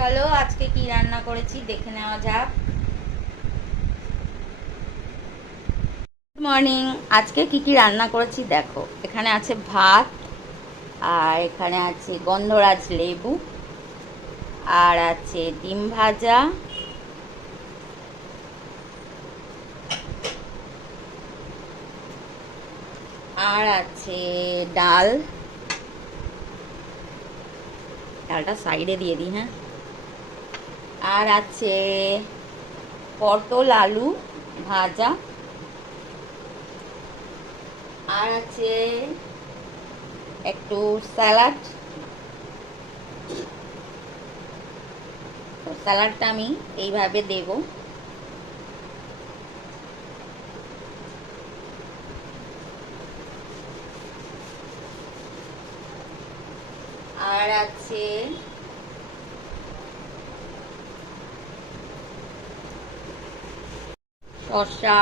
চলো আজকে কি রান্না করেছি দেখে নেওয়া যাক। Good morning. আজকে কি কি রান্না করেছি দেখো। এখানে আছে ভাত, আর এখানে আছে গন্ধরাজ লেবু, আর আছে ডিম ভাজা, আর আছে ডাল। ডালটা সাইডে দিয়ে দিই, হ্যাঁ। আর আছে পটল আলু ভাজা, আর আছে একটু স্যালাড। তো স্যালাডটা আমি এইভাবে দেব। আর আছে শসা,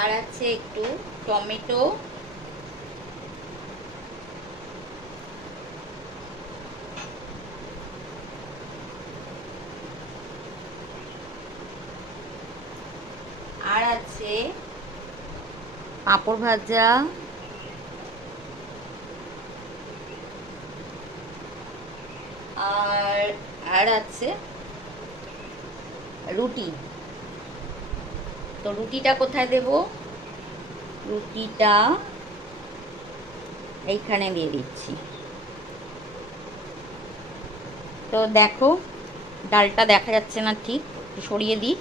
আর আছে একটু টমেটো, আর আছে পাঁপড় ভাজা, আর আর আছে রুটি। তো রুটিটা কোথায় দেব? রুটিটা এইখানে দিয়ে দিচ্ছি। তো দেখো, ডালটা দেখা যাচ্ছে না ঠিক, একটু সরিয়ে দিই।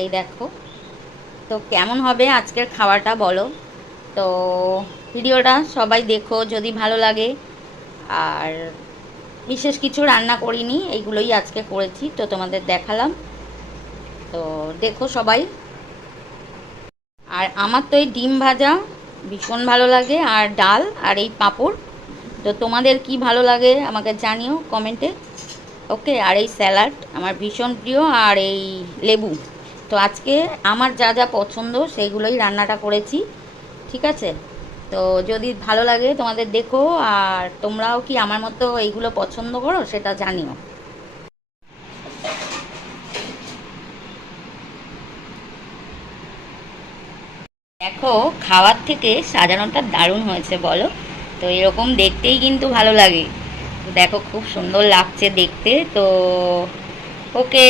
এই দেখো। তো কেমন হবে আজকের খাওয়াটা বলো। তো ভিডিওটা সবাই দেখো যদি ভালো লাগে। আর বিশেষ কিছু রান্না করিনি, এইগুলোই আজকে করেছি, তো তোমাদের দেখালাম। তো দেখো সবাই। আর আমার তো এই ডিম ভাজা ভীষণ ভালো লাগে, আর ডাল, আর এই পাঁপড়। তো তোমাদের কি ভালো লাগে আমাকে জানিও কমেন্টে। ওকে। আর এই স্যালাড আমার ভীষণ প্রিয়, আর এই লেবু। তো আজকে আমার যা যা পছন্দ সেইগুলোই রান্নাটা করেছি, ঠিক আছে। তো যদি ভালো লাগে তোমাদের দেখো, আর তোমরাও কি আমার মতো এইগুলো পছন্দ করো সেটা জানিও। দেখো, খাওয়ার থেকে সাজানোটা দারুণ হয়েছে বলো। তো এরকম দেখতেই কিন্তু ভালো লাগে। দেখো খুব সুন্দর লাগছে দেখতে। তো ওকে।